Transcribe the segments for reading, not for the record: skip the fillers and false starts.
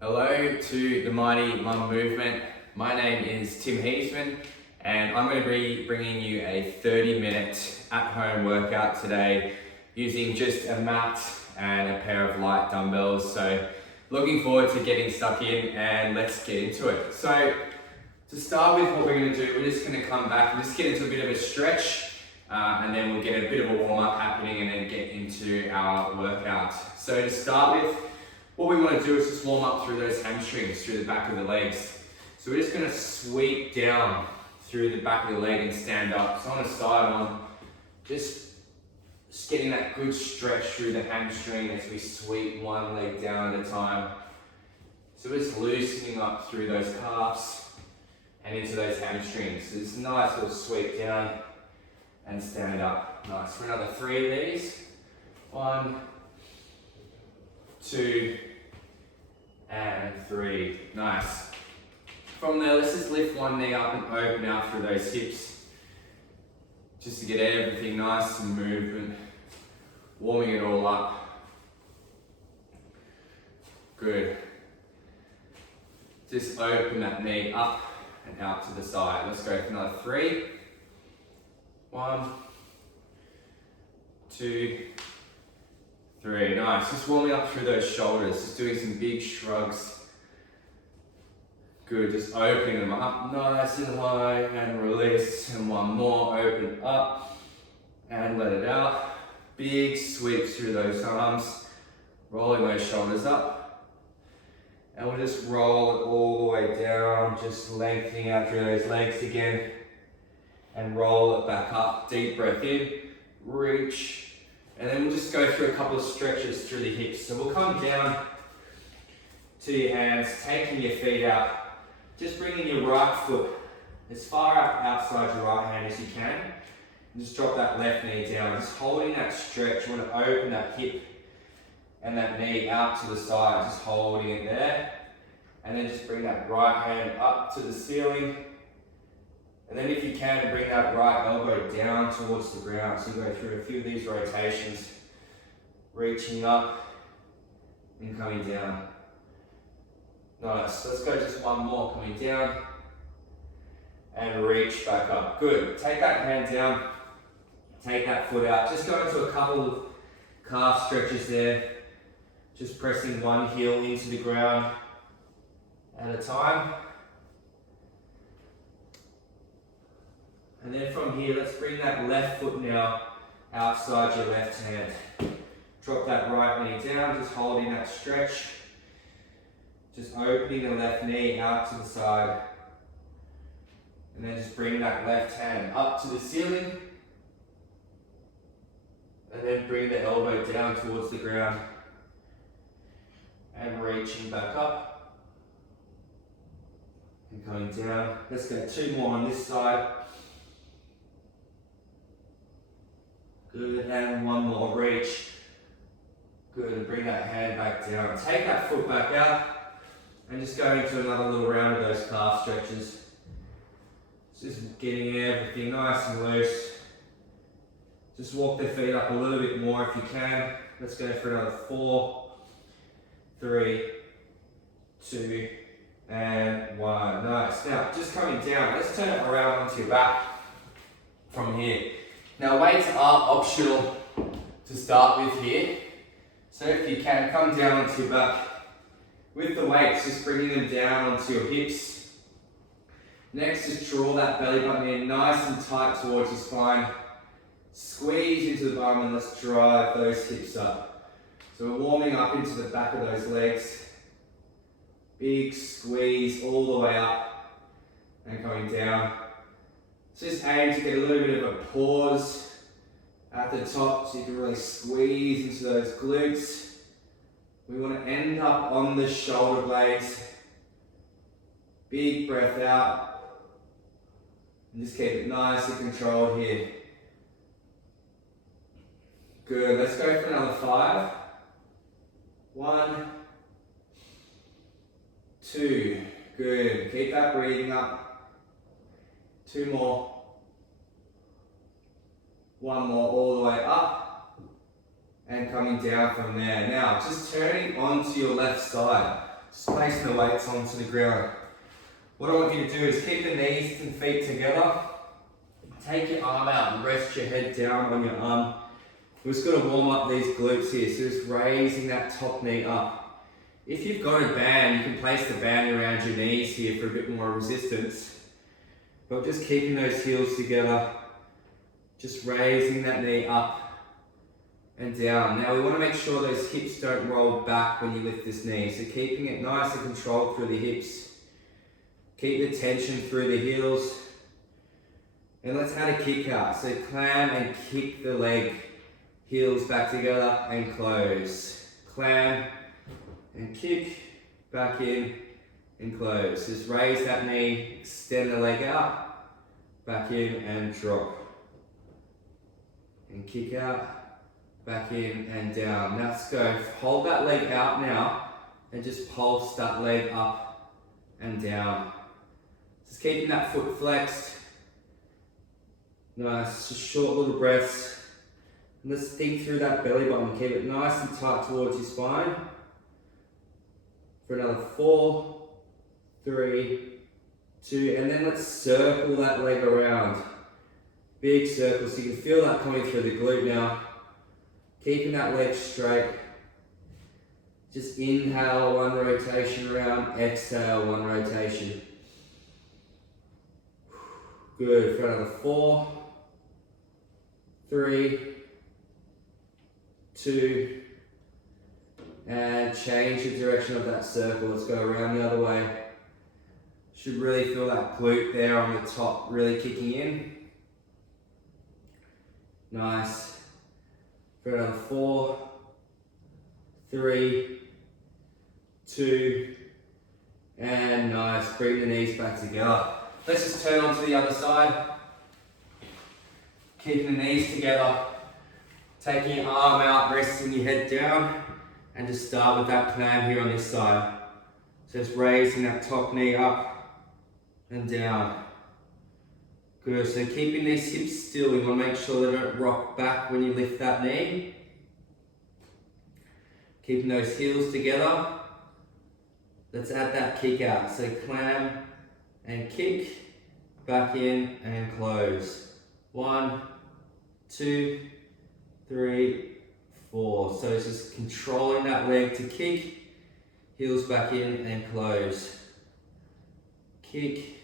Hello to the Mighty Mum Movement. My name is Tim Heisman and I'm going to be bringing you a 30-minute at-home workout today using just a mat and a pair of light dumbbells. So looking forward to getting stuck in and let's get into it. So to start with, what we're going to do, we're just going to come back and just get into a bit of a stretch and then we'll get a bit of a warm-up happening and then get into our workout. So to start with, what we want to do is just warm up through those hamstrings, through the back of the legs. So we're just going to sweep down through the back of the leg and stand up. So on a side on, just getting that good stretch through the hamstring as we sweep one leg down at a time. So we're just loosening up through those calves and into those hamstrings. So just a nice little sweep down and stand up. Nice. For another 3 of these. 1, 2, and 3. Nice. From there, let's just lift one knee up and open out through those hips. Just to get everything nice and moving, warming it all up. Good. Just open that knee up and out to the side. Let's go for another 3. 1, 2, 3. Nice. Just warming up through those shoulders. Just doing some big shrugs. Good. Just opening them up nice and high and release. And one more. Open up and let it out. Big sweeps through those arms. Rolling those shoulders up. And we'll just roll it all the way down. Just lengthening out through those legs again. And roll it back up. Deep breath in. Reach. And then we'll just go through a couple of stretches through the hips. So we'll come down to your hands, taking your feet out, just bringing your right foot as far up outside your right hand as you can. And just drop that left knee down, just holding that stretch. You want to open that hip and that knee out to the side, just holding it there. And then just bring that right hand up to the ceiling. And then if you can, bring that right elbow down towards the ground. So you go through a few of these rotations, reaching up and coming down. Nice. Let's go just one more, coming down and reach back up. Good. Take that hand down, take that foot out. Just go into a couple of calf stretches there. Just pressing one heel into the ground at a time. And then from here, let's bring that left foot now outside your left hand. Drop that right knee down, just holding that stretch. Just opening the left knee out to the side. And then just bring that left hand up to the ceiling. And then bring the elbow down towards the ground. And reaching back up. And coming down. Let's go 2 more on this side. Good, and one more, reach. Good, and bring that hand back down. Take that foot back out and just go into another little round of those calf stretches. Just getting everything nice and loose. Just walk the feet up a little bit more if you can. Let's go for another 4, 3, 2, and 1. Nice. Now, just coming down, let's turn it around onto your back from here. Now weights are optional to start with here. So if you can, come down onto your back. With the weights, just bringing them down onto your hips. Next, just draw that belly button in nice and tight towards your spine. Squeeze into the bum and let's drive those hips up. So we're warming up into the back of those legs. Big squeeze all the way up and coming down. Just aim to get a little bit of a pause at the top so you can really squeeze into those glutes. We want to end up on the shoulder blades. Big breath out. And just keep it nice and controlled here. Good, let's go for another 5. 1, 2, good. Keep that breathing up. 2 more. 1 more all the way up and coming down from there. Now, just turning onto your left side. Just placing the weights onto the ground. What I want you to do is keep the knees and feet together. Take your arm out and rest your head down on your arm. We're just going to warm up these glutes here, so just raising that top knee up. If you've got a band, you can place the band around your knees here for a bit more resistance. But just keeping those heels together, just raising that knee up and down. Now we want to make sure those hips don't roll back when you lift this knee, so keeping it nice and controlled through the hips. Keep the tension through the heels. And let's add a kick out. So clam and kick the leg. Heels back together and close. Clam and kick, back in and close. Just raise that knee, extend the leg out, back in and drop. And kick out, back in and down. Now let's go. Hold that leg out now and just pulse that leg up and down. Just keeping that foot flexed. Nice, just short little breaths. And let's think through that belly button. Keep it nice and tight towards your spine. For another 4, 3, 2, and then let's circle that leg around. Big circle, so you can feel that coming through the glute now. Keeping that leg straight. Just inhale, 1 rotation around, exhale, 1 rotation. Good, for another 4, 3, 2, and change the direction of that circle. Let's go around the other way. Should really feel that glute there on the top, really kicking in. Nice. For another 4, 3, 2, and nice. Bring the knees back together. Let's just turn onto the other side. Keeping the knees together. Taking your arm out, resting your head down, and just start with that clam here on this side. So just raising that top knee up and down. Good, so keeping these hips still, you want to make sure they don't rock back when you lift that knee. Keeping those heels together. Let's add that kick out. So clam and kick, back in and close. 1, 2, 3, 4. So it's just controlling that leg to kick, heels back in and close. Kick,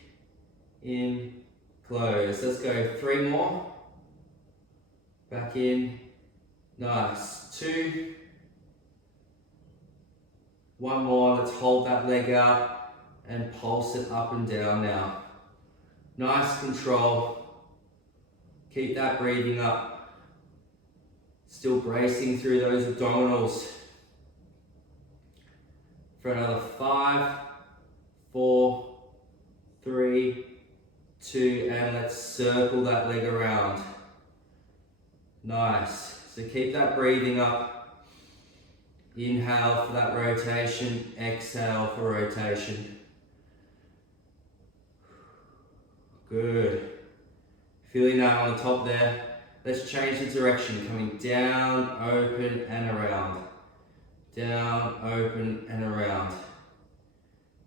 in, close. Let's go 3 more. Back in, nice. 2, 1 more. Let's hold that leg out and pulse it up and down now. Nice control. Keep that breathing up. Still bracing through those abdominals. For another 5, 4, 3, 2, and let's circle that leg around. Nice. So keep that breathing up. Inhale for that rotation, exhale for rotation. Good. Feeling that on the top there. Let's change the direction, coming down, open, and around. Down, open, and around.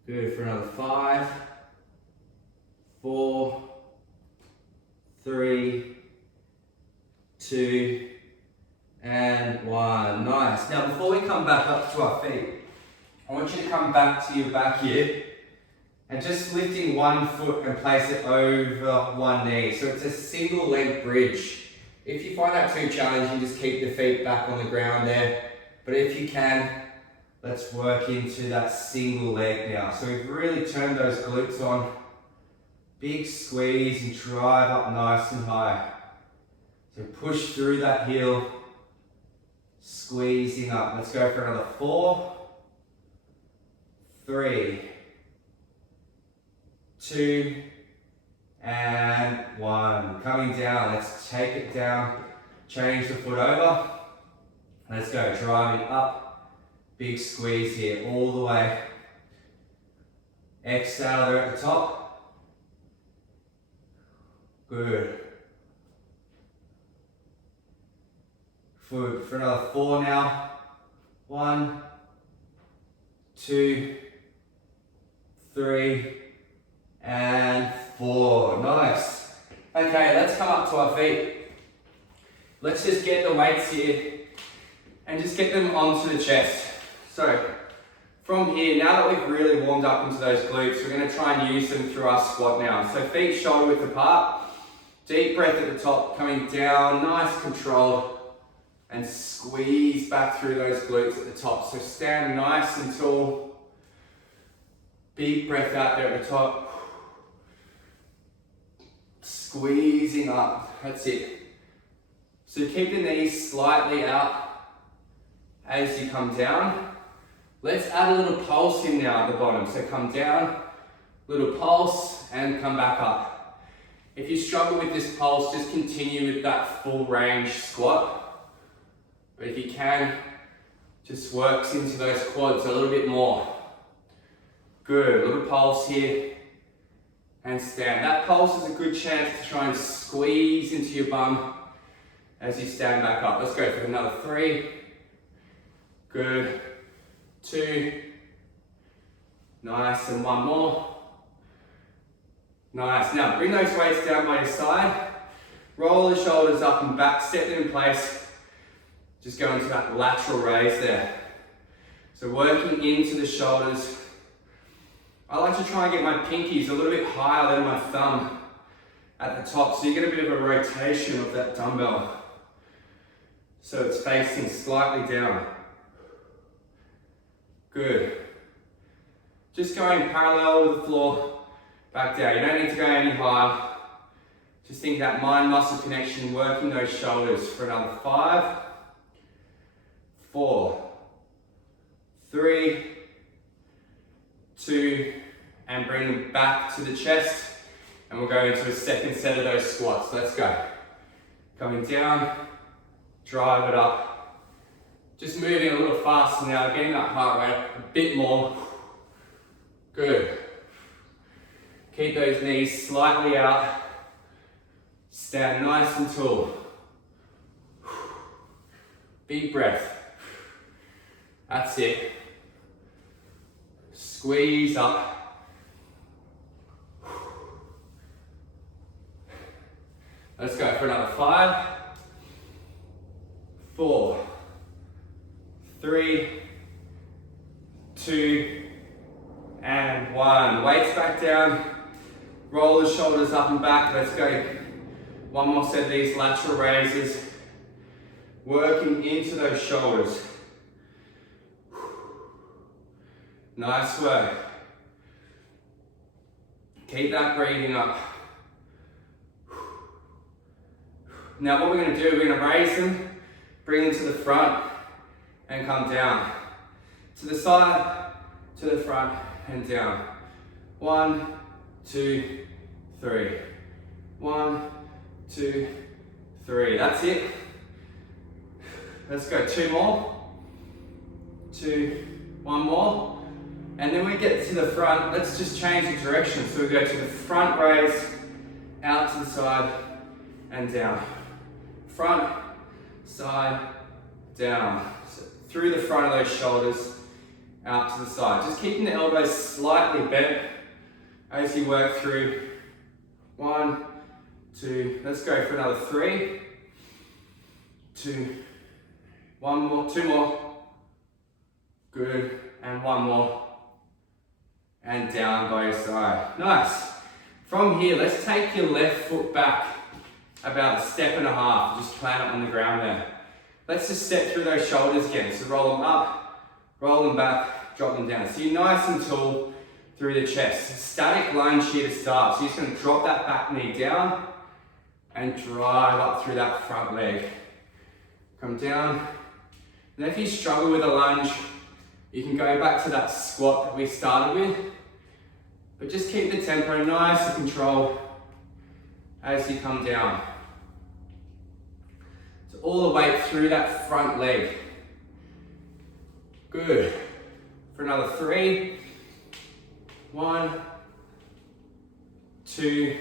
Good, for another 5, 4, 3, 2, and 1. Nice. Now before we come back up to our feet, I want you to come back to your back here and just lifting 1 foot and place it over 1 knee. So it's a single leg bridge. If you find that too challenging, just keep the feet back on the ground there. But if you can, let's work into that single leg now. So we've really turned those glutes on. Big squeeze and drive up nice and high. So push through that heel, squeezing up. Let's go for another 4, 3, 2, and 1. Coming down, let's take it down, change the foot over. Let's go, driving up, big squeeze here, all the way. Exhale there at the top. Good. For another 4 now. 1, 2, 3, and 4. Nice. Okay, let's come up to our feet. Let's just get the weights here and just get them onto the chest. So from here, now that we've really warmed up into those glutes, we're going to try and use them through our squat now. So feet shoulder width apart, deep breath at the top, coming down, nice controlled, and squeeze back through those glutes at the top. So stand nice and tall, big breath out there at the top, squeezing up, that's it. So keep the knees slightly out as you come down. Let's add a little pulse in now at the bottom. So come down, little pulse, and come back up. If you struggle with this pulse, just continue with that full range squat. But if you can, just works into those quads a little bit more. Good, little pulse here, and stand. That pulse is a good chance to try and squeeze into your bum as you stand back up. Let's go for another 3. Good. 2. Nice, and 1 more. Nice. Now bring those weights down by your side. Roll the shoulders up and back, step them in place. Just go into that lateral raise there. So working into the shoulders. I like to try and get my pinkies a little bit higher than my thumb at the top, so you get a bit of a rotation of that dumbbell. So it's facing slightly down. Good. Just going parallel with the floor, back down. You don't need to go any higher. Just think that mind-muscle connection, working those shoulders for another 5, 4, 3, 2, and bring them back to the chest. And we'll go into a second set of those squats. Let's go. Coming down, drive it up. Just moving a little faster now, getting that heart rate up a bit more. Good. Keep those knees slightly out. Stand nice and tall. Big breath. That's it. Squeeze up. Let's go for another 5, 4, 3, 2, and 1. Weights back down. Roll the shoulders up and back. Let's go. One more set of these lateral raises. Working into those shoulders. Nice work. Keep that breathing up. Now what we're going to do, we're going to raise them, bring them to the front, and come down. To the side, to the front, and down. 1, 2, 3. 1, 2, 3. That's it. Let's go 2 more. 2, 1 more. And then we get to the front. Let's just change the direction. So we go to the front raise, out to the side, and down. Front, side, down. So through the front of those shoulders, out to the side. Just keeping the elbows slightly bent as you work through. 1, 2, let's go for another 3, 2, 1 more, 2 more. Good, and 1 more. And down by your side. Nice. From here, let's take your left foot back about 1.5 steps. Just plant it on the ground there. Let's just step through those shoulders again. So roll them up, roll them back, drop them down. So you're nice and tall through the chest. Static lunge here to start. So you're just going to drop that back knee down and drive up through that front leg. Come down. And if you struggle with a lunge, you can go back to that squat that we started with. But just keep the tempo nice and controlled as you come down. So all the way through that front leg. Good. For another 3. 1, 2,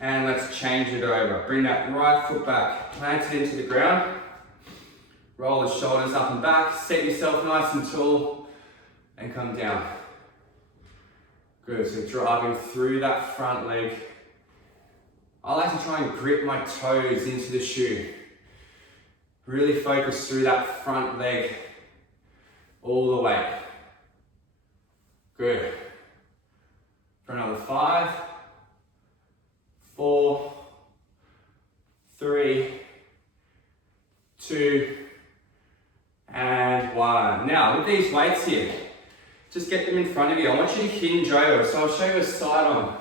and let's change it over. Bring that right foot back, plant it into the ground. Roll the shoulders up and back, set yourself nice and tall, and come down. Good, so driving through that front leg. I like to try and grip my toes into the shoe. Really focus through that front leg all the way. Good. For another 5, 4, 3, 2, and 1. Now, with these weights here, just get them in front of you. I want you to hinge over, so I'll show you a side on.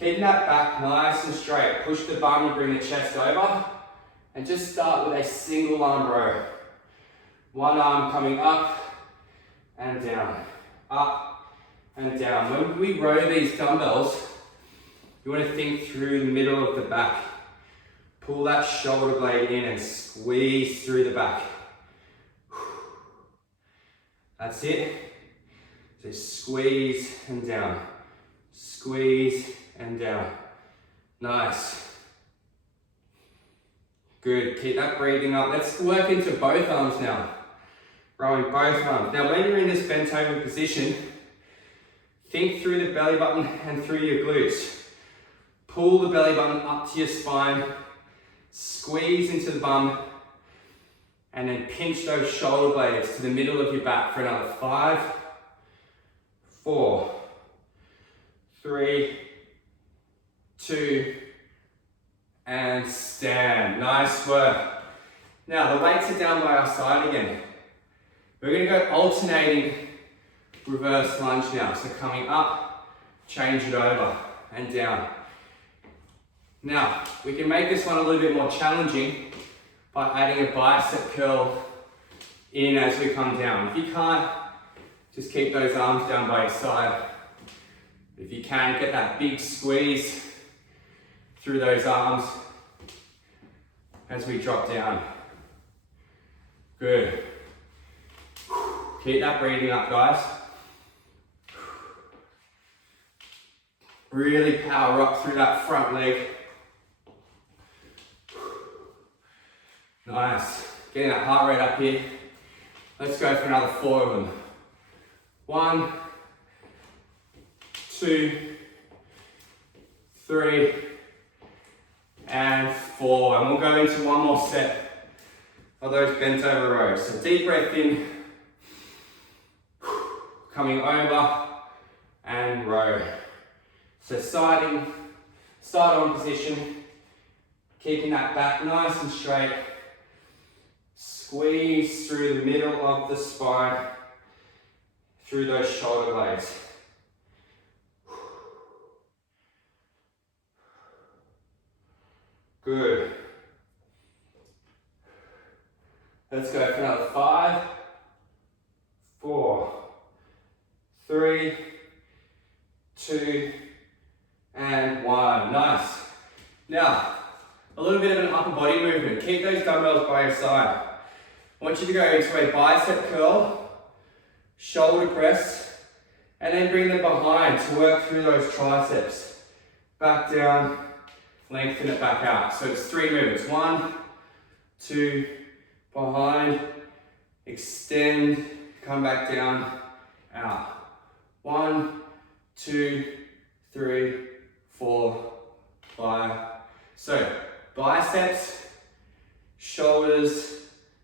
Keeping that back nice and straight. Push the bum and bring the chest over. And just start with a single arm row. One arm coming up and down. Up and down. When we row these dumbbells, you want to think through the middle of the back. Pull that shoulder blade in and squeeze through the back. That's it. So squeeze and down. Squeeze and down. Nice. Good, keep that breathing up. Let's work into both arms now. Rowing both arms. Now when you're in this bent over position, think through the belly button and through your glutes. Pull the belly button up to your spine, squeeze into the bum, and then pinch those shoulder blades to the middle of your back for another 5, 4, 3, 2, and stand. Nice work. Now the weights are down by our side again. We're going to go alternating reverse lunge now. So coming up, change it over and down. Now we can make this one a little bit more challenging by adding a bicep curl in as we come down. If you can't, just keep those arms down by your side. If you can, get that big squeeze through those arms as we drop down. Good. Keep that breathing up, guys. Really power up through that front leg. Nice. Getting that heart rate up here. Let's go for another 4 of them. 1, 2, 3, and 4. And we'll go into one more set of those bent over rows. So deep breath in, coming over and row. So side on position, keeping that back nice and straight. Squeeze through the middle of the spine, through those shoulder blades. Good. Let's go for another 5, 4, 3, 2, and 1. Nice. Now, a little bit of an upper body movement. Keep those dumbbells by your side. I want you to go into a bicep curl, shoulder press, and then bring them behind to work through those triceps. Back down, lengthen it back out. So it's 3 movements. 1, 2, behind, extend, come back down, out. 1, 2, 3, 4, 5. So biceps, shoulders,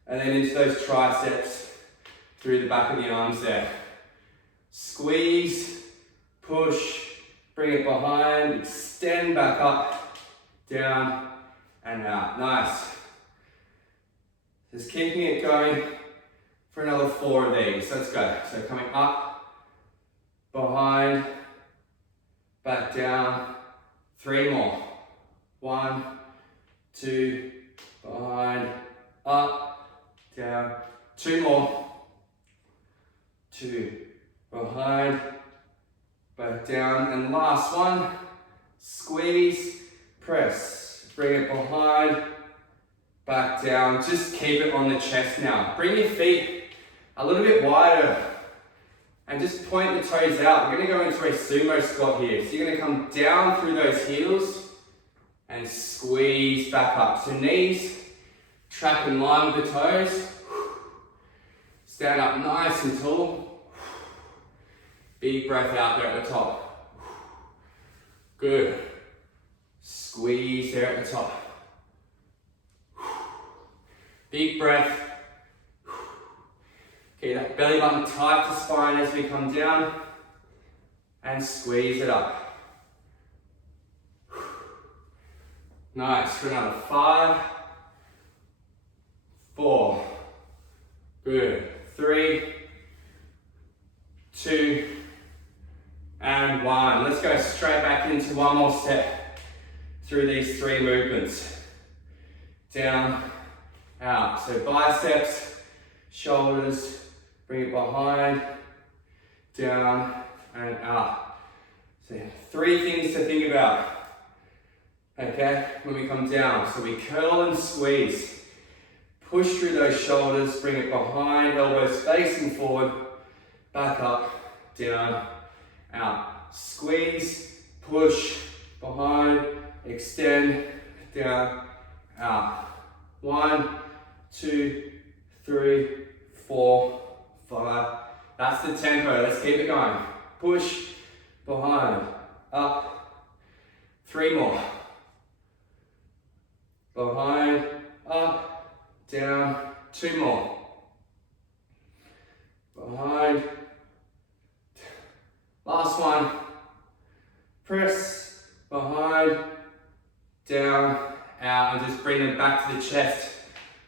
and then into those triceps through the back of the arms there. Squeeze, push, bring it behind, extend back up, down, and out. Nice. Just keeping it going for another 4 of these. Let's go. So coming up, behind, back down, 3 more. 1, 2, behind, up, down, 2 more. 2, behind, back down, and last one, squeeze, press, bring it behind, back down. Just keep it on the chest now. Bring your feet a little bit wider and just point the toes out. We're going to go into a sumo squat here. So you're going to come down through those heels and squeeze back up. So knees trap in line with the toes. Stand up nice and tall. Big breath out there at the top. Good. Squeeze there at the top. Big breath. Okay, that belly button tight to spine as we come down. And squeeze it up. Nice. For another 5, 4. Good. 3, 2, and 1. Let's go straight back into one more step through these 3 movements. Down, out. So biceps, shoulders, bring it behind, down, and up. So 3 things to think about. Okay, when we come down. So we curl and squeeze. Push through those shoulders, bring it behind, elbows facing forward, back up, down, out. Squeeze, push, behind, extend, down, out. 1, 2, 3, 4, 5. That's the tempo. Let's keep it going. Push, behind, up. 3 more. Behind, up, down. 2 more. Behind. Last one. Press, behind, down, out, and just bring them back to the chest.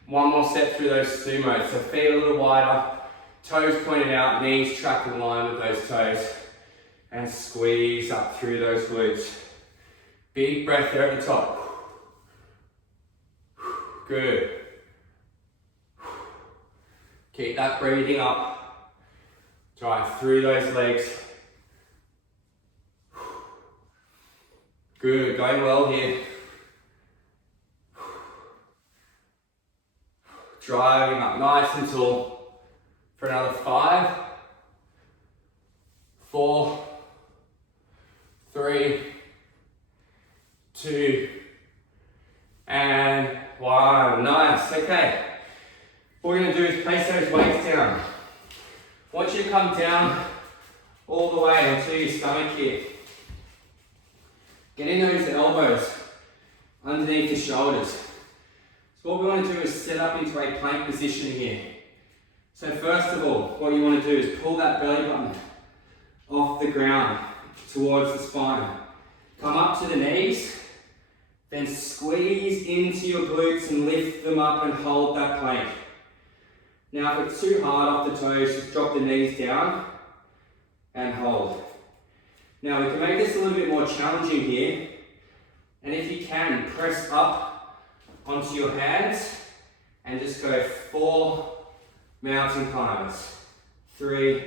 One more step through those sumos. So feet a little wider, toes pointed out, knees track in line with those toes, and squeeze up through those glutes. Big breath there at the top. Good. Keep that breathing up. Drive through those legs. Good, going well here. Driving up nice and tall for another 5, 4, 3, 2, and 1. Nice, okay. What we're going to do is place those weights down. I want you to come down all the way onto your stomach here. Getting those elbows underneath the shoulders. So what we want to do is set up into a plank position here. So first of all, what you want to do is pull that belly button off the ground towards the spine. Come up to the knees, then squeeze into your glutes and lift them up and hold that plank. Now if it's too hard off the toes, just drop the knees down and hold. Now we can make this a little bit more challenging here, and if you can, press up onto your hands and just go 4 mountain climbers. 3.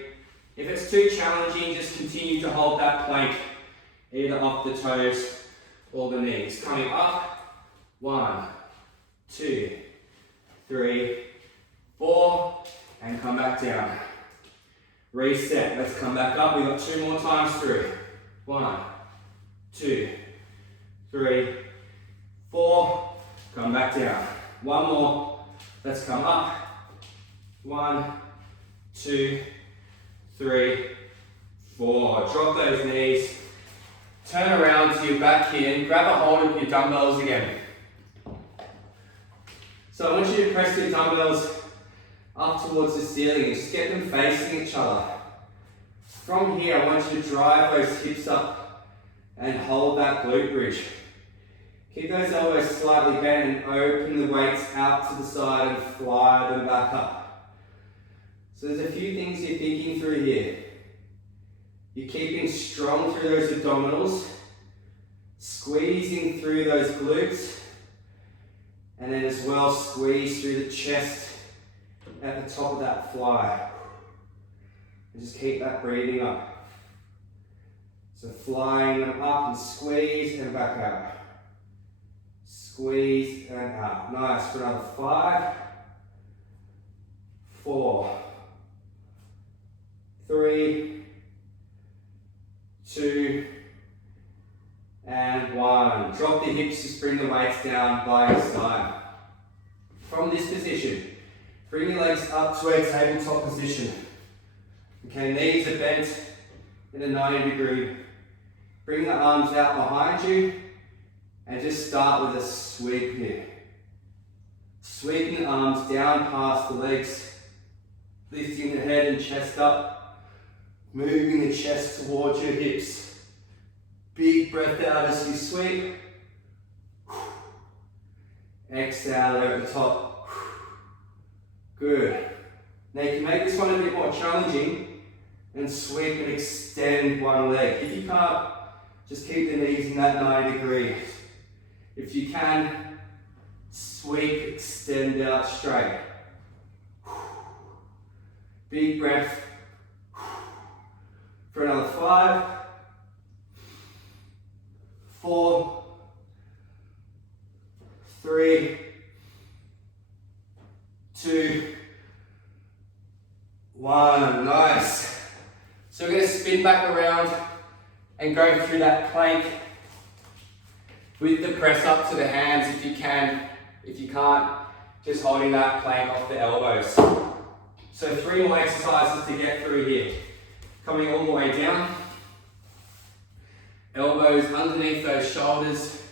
If it's too challenging, just continue to hold that plank either off the toes or the knees. Coming up, 1, 2, 3, 4, and come back down. Reset. Let's come back up. We've got 2 more times through. 1, 2, 3, 4. Come back down. 1 more. Let's come up. 1, 2, 3, 4. Drop those knees. Turn around to your back here and grab a hold of your dumbbells again. So I want you to press your dumbbells up towards the ceiling and just get them facing each other. From here, I want you to drive those hips up and hold that glute bridge. Keep those elbows slightly bent and open the weights out to the side and fly them back up. So there's a few things you're thinking through here. You're keeping strong through those abdominals, squeezing through those glutes, and then as well squeeze through the chest at the top of that fly. And just keep that breathing up. So flying them up and squeeze and back out. Squeeze and out. Nice. For another 5, 4, 3, 2, and 1. Drop the hips, just bring the weights down by your side. From this position, bring your legs up to a tabletop position. Okay, knees are bent, in a 90 degree. Bring the arms out behind you and just start with a sweep here. Sweeping the arms down past the legs, lifting the head and chest up, moving the chest towards your hips. Big breath out as you sweep. Exhale there at the top. Good. Now you can make this one a bit more challenging and sweep and extend one leg. If you can't, just keep the knees in that 90 degrees. If you can, sweep, extend out straight. Big breath. For another 5, 4, 3, 2, 1. Nice. So we're going to spin back around and go through that plank with the press up to the hands if you can. If you can't, just holding that plank off the elbows. So 3 more exercises to get through here. Coming all the way down. Elbows underneath those shoulders.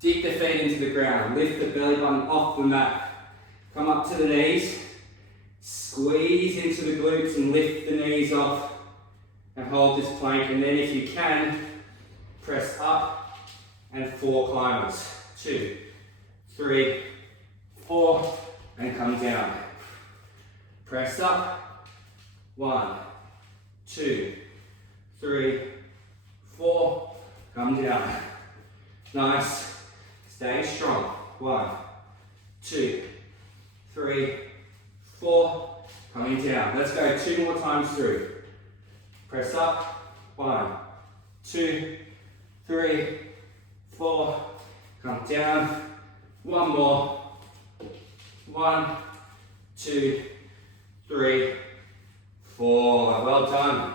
Dig the feet into the ground. Lift the belly button off the mat. Come up to the knees. Squeeze into the glutes and lift the knees off. And hold this plank. And then if you can, press up and 4 climbers. 2, 3, 4, and come down. Press up. 1, 2, 3, 4, come down. Nice. Staying strong. 1, 2, 3, 4, coming down. Let's go 2 more times through. Press up. 1, 2, 3, 4, come down. 1 more. 1, 2, 3, 4. Well done.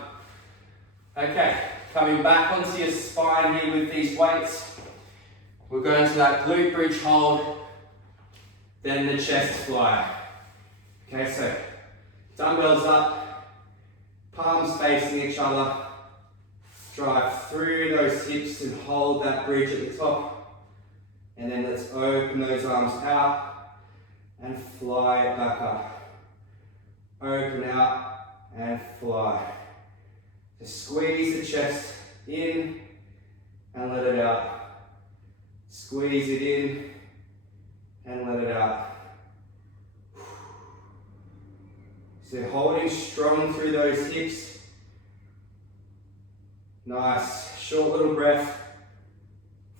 Okay, coming back onto your spine here with these weights. We're going to that glute bridge hold, then the chest fly. Okay, so dumbbells up, palms facing each other. Drive through those hips and hold that bridge at the top. And then let's open those arms out and fly it back up. Open out and fly. Just squeeze the chest in and let it out. Squeeze it in and let it out. So holding strong through those hips. Nice, short little breath.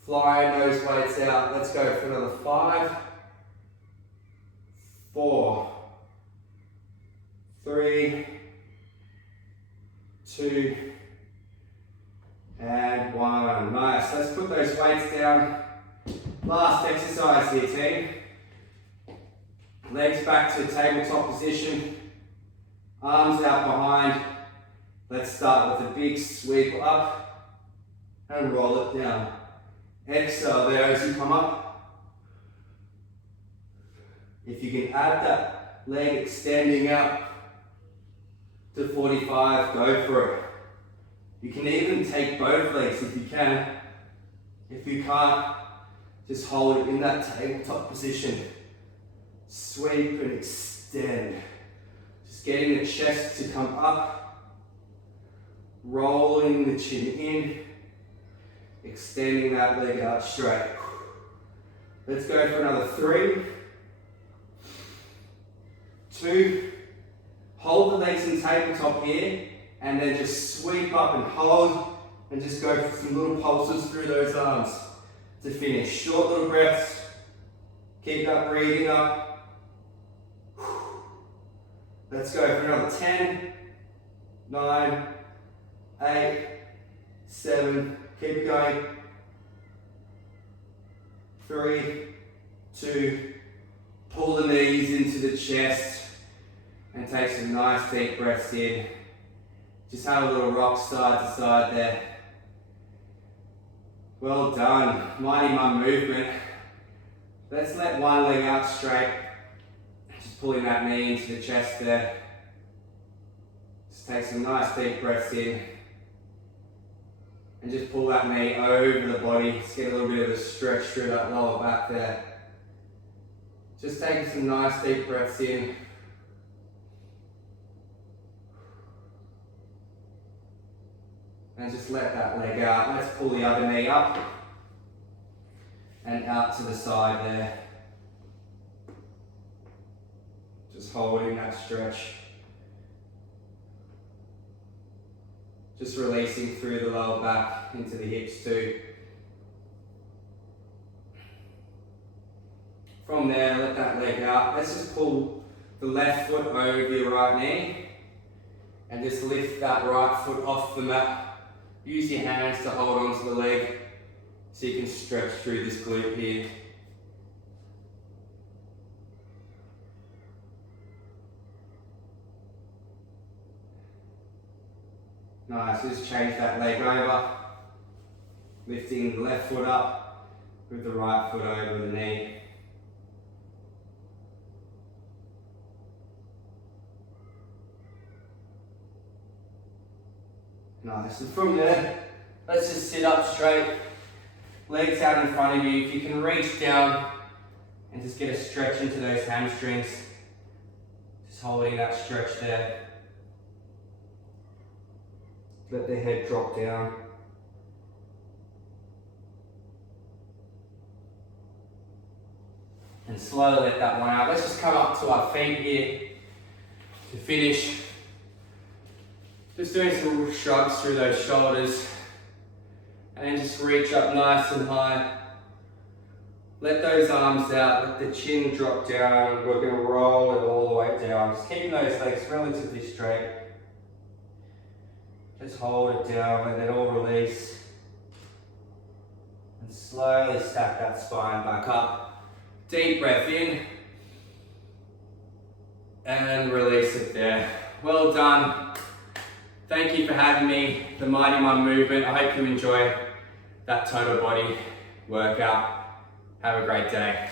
Flying those weights out. Let's go for another 5, 4, 3, 2, and 1. Nice. Let's put those weights down. Last exercise here, team. Legs back to tabletop position. Arms out behind. Let's start with a big sweep up and roll it down. Exhale there as you come up. If you can add that leg extending out to 45, go for it. You can even take both legs if you can. If you can't, just hold it in that tabletop position. Sweep and extend. Just getting the chest to come up. Rolling the chin in. Extending that leg out straight. Let's go for another 3, 2, hold the legs in tabletop here, and then just sweep up and hold, and just go for some little pulses through those arms to finish. Short little breaths. Keep that breathing up. Let's go for another 10, 9, 8, 7, keep it going. 3, 2, pull the knees into the chest and take some nice deep breaths in. Just have a little rock side to side there. Well done. Mighty Mum movement. Let's let one leg out straight. Just pulling that knee into the chest there. Just take some nice deep breaths in. And just pull that knee over the body. Just get a little bit of a stretch through that lower back there. Just taking some nice deep breaths in. And just let that leg out. Let's pull the other knee up and out to the side there. Just holding that stretch. Just releasing through the lower back into the hips too. From there, let that leg out. Let's just pull the left foot over your right knee and just lift that right foot off the mat. Use your hands to hold onto the leg so you can stretch through this glute here. Nice, just change that leg over, lifting the left foot up with the right foot over the knee. Nice, and from there, let's just sit up straight, legs out in front of you. If you can reach down and just get a stretch into those hamstrings, just holding that stretch there. Let the head drop down. And slowly let that one out. Let's just come up to our feet here to finish. Just doing some little shrugs through those shoulders. And then just reach up nice and high. Let those arms out, let the chin drop down. We're going to roll it all the way down. Just keeping those legs relatively straight. Just hold it down, let it all release. And slowly stack that spine back up. Deep breath in. And release it there. Well done. Thank you for having me, the Mighty One movement. I hope you enjoy that total body workout. Have a great day.